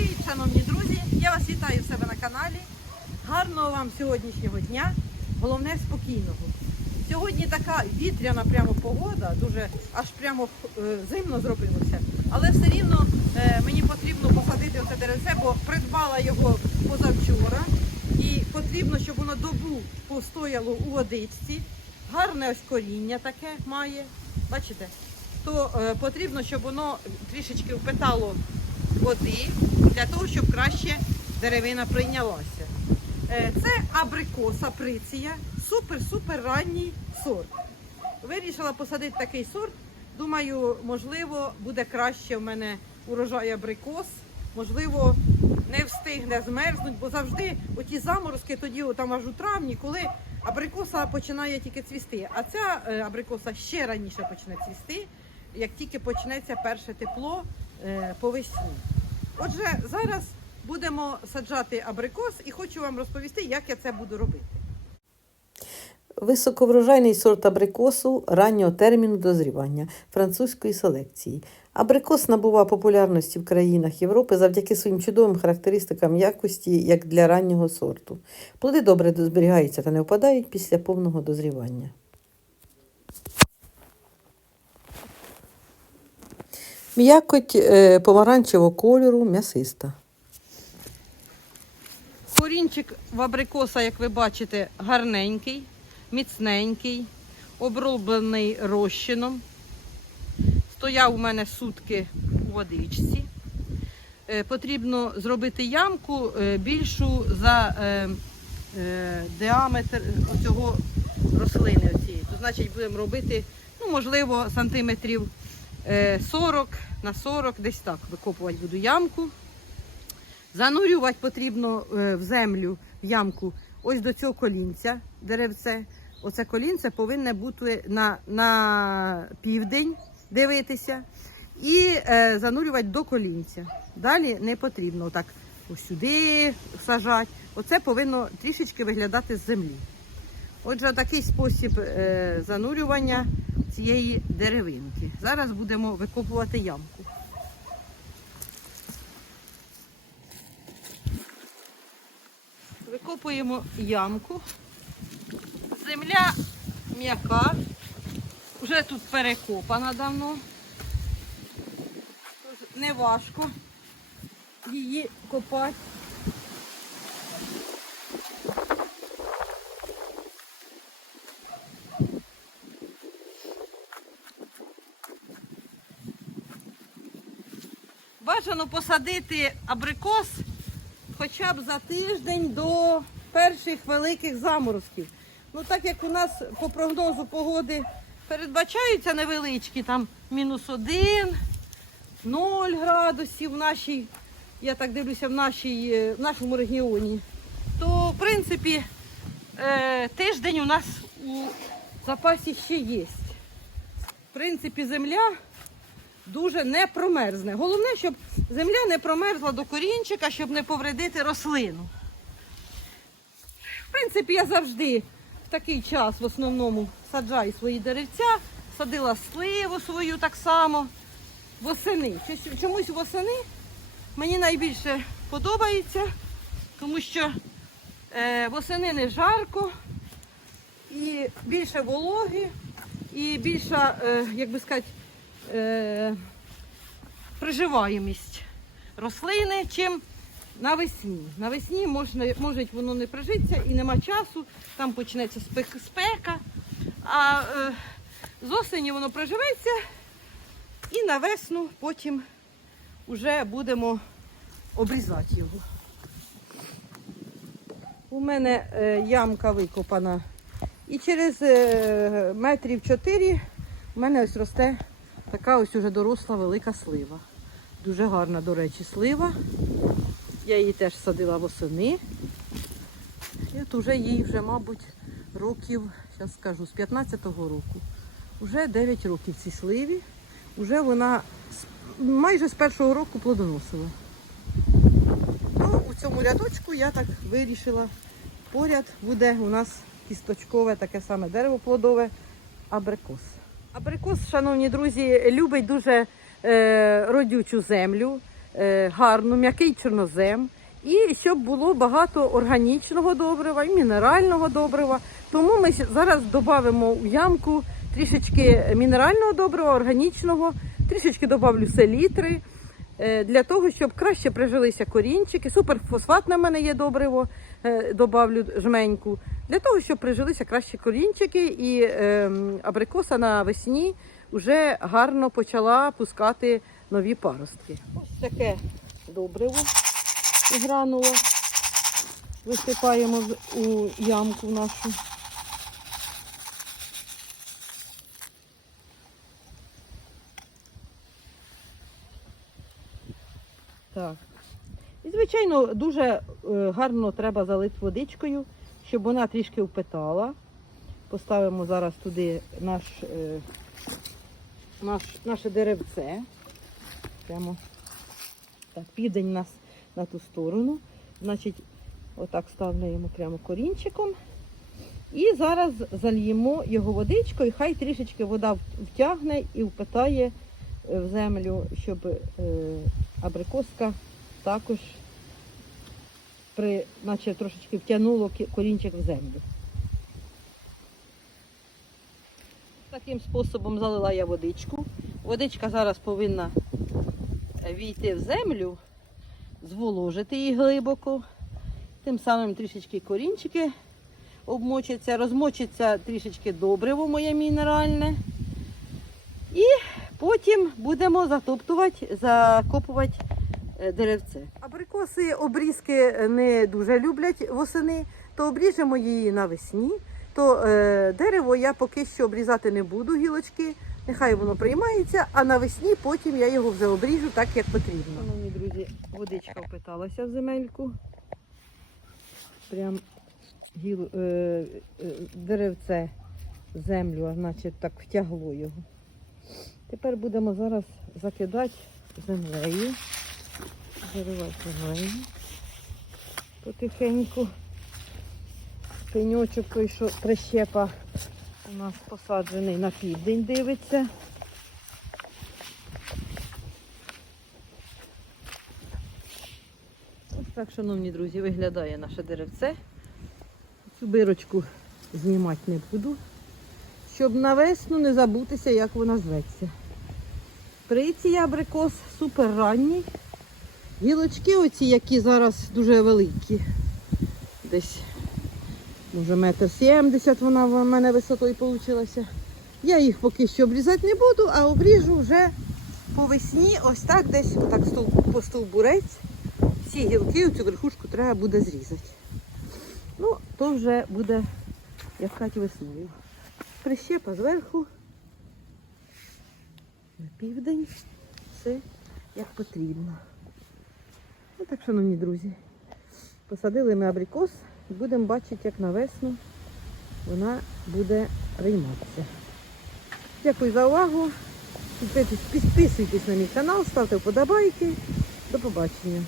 Привіт, шановні друзі! Я вас вітаю в себе на каналі. Гарного вам сьогоднішнього дня, головне спокійного. Сьогодні така вітряна прямо погода, дуже аж прямо е, зимно зробилося. Але все рівно е, мені потрібно посадити оце деревце, бо придбала його позавчора. І потрібно, щоб воно добу постояло у водичці. Гарне ось коріння таке має. Бачите? То е, потрібно, щоб воно трішечки впитало води для того, щоб краще деревина прийнялася. Е, Це абрикоса приція, супер-супер ранній сорт. Вирішила посадити такий сорт. Думаю, можливо, буде краще в мене урожай абрикос. Можливо, не встигне змерзнуть, бо завжди оті заморозки тоді, там аж у травні, коли абрикоса починає тільки цвісти. А ця е, абрикоса ще раніше почне цвісти, як тільки почнеться перше тепло по весні. Отже, зараз будемо саджати абрикос і хочу вам розповісти, як я це буду робити. Високоврожайний сорт абрикосу раннього терміну дозрівання французької селекції. Абрикос набував популярності в країнах Європи завдяки своїм чудовим характеристикам якості, як для раннього сорту. Плоди добре зберігаються та не впадають після повного дозрівання. М'якоть е, помаранчевого кольору, м'ясиста. Корінчик в абрикоса, як ви бачите, гарненький, міцненький, оброблений розчином. Стояв у мене сутки у водичці. Е, Потрібно зробити ямку е, більшу за діаметр цього рослини. Оцієї. То значить будемо робити, ну, можливо, сантиметрів 40 на 40, десь так викопувати буду ямку. Занурювати потрібно е, в землю, в ямку, ось до цього колінця деревце. Оце колінце повинне бути на, на південь дивитися і е, занурювати до колінця. Далі не потрібно ось сюди сажати. Оце повинно трішечки виглядати з землі. Отже, такий спосіб е, занурювання цієї деревинки. Зараз будемо викопувати ямку. Викопуємо ямку. Земля м'яка, вже тут перекопана давно. Тож Не важко її копати. Бажано посадити абрикос хоча б за тиждень до перших великих заморозків. Ну так як у нас по прогнозу погоди передбачаються невеличкі, там мінус один, 0 градусів в нашій, я так дивлюся, в, нашій, е, в нашому регіоні, то в принципі е, тиждень у нас у запасі ще є. В принципі, земля дуже не промерзне. Головне, щоб земля не промерзла до корінчика, щоб не повредити рослину. В принципі, я завжди в такий час в основному саджаю свої деревця, садила сливу свою так само. Восени. Чомусь восени мені найбільше подобається, тому що е, восени не жарко і більше вологи, і більша, е, як би сказати, е, приживаємість рослини, чим навесні. Навесні можна, може воно не прижиться і нема часу, там почнеться спек- спека, а е, з осені воно приживеться і на весну потім вже будемо обрізати його. У мене е, ямка викопана. І через е, метрів 4 у мене ось росте така ось уже доросла велика слива. Дуже гарна, до речі, слива. Я її теж садила восени. І от уже їй вже, мабуть, років, зараз скажу, з 15-го року. Уже 9 років цій сливі. Уже вона майже з першого року плодоносила. Ну, у цьому рядочку я так вирішила. Поряд буде у нас кісточкове таке саме дерево плодове абрикос. Абрикос, шановні друзі, любить дуже е, родючу землю. е, гарну, м'який чорнозем. І щоб було багато органічного добрива і мінерального добрива. Тому ми зараз додамо у ямку трішечки мінерального добрива, органічного, трішечки додавлю селітри для того, щоб краще прижилися корінчики. Суперфосфат на мене є добриво, е, добавлю жменьку. Для того, щоб прижилися краще корінчики, і е, абрикоса навесні вже гарно почала пускати нові паростки. Ось таке добриво і гранула. Висипаємо у ямку нашу. Так. І, звичайно, дуже е, гарно треба залити водичкою, щоб вона трішки впитала. Поставимо зараз туди наш, е, наш, наше деревце. Прямо так, південь нас на ту сторону. Значить, отак ставляємо прямо корінчиком. І зараз зальємо його водичкою, хай трішечки вода втягне і впитає в землю, щоб е, абрикоска також при, наче трошечки втягнуло корінчик в землю. Таким способом залила я водичку. Водичка зараз повинна е, війти в землю, зволожити її глибоко. Тим самим трішечки корінчики обмочаться, розмочиться трішечки добриво моє мінеральне. І потім будемо затоптувати, закопувати е, деревце. Абрикоси обрізки не дуже люблять восени, то обріжемо її навесні. То е, дерево я поки що обрізати не буду, гілочки. Нехай воно приймається, а навесні потім я його вже обріжу так, як потрібно. Шановні друзі, водичка впиталася в земельку. Прям гіл, е, е, деревце землю, а значить так втягло його. Тепер будемо зараз закидати землею. Заривати землею потихеньку. Пеньочок той, що прищепа у нас посаджений на південь дивиться. Ось так, шановні друзі, виглядає наше деревце. Цю бирочку знімати не буду, щоб на весну не забутися, як вона зветься. Приці абрикос супер ранній. Гілочки оці, які зараз дуже великі. Десь, може, метр сімдесят вона в мене висотою вийшла. Я їх поки що обрізати не буду, а обріжу вже по весні, ось так десь отак по стовбурець. Всі гілки, цю верхушку треба буде зрізати. Ну, то вже буде, як кажуть, весною. Прищепа зверху. На південь. Все як потрібно. Ну так, шановні друзі. Посадили ми абрикос і будемо бачити, як на весну вона буде прийматися. Дякую за увагу. Підписуйтесь, підписуйтесь на мій канал, ставте вподобайки. До побачення.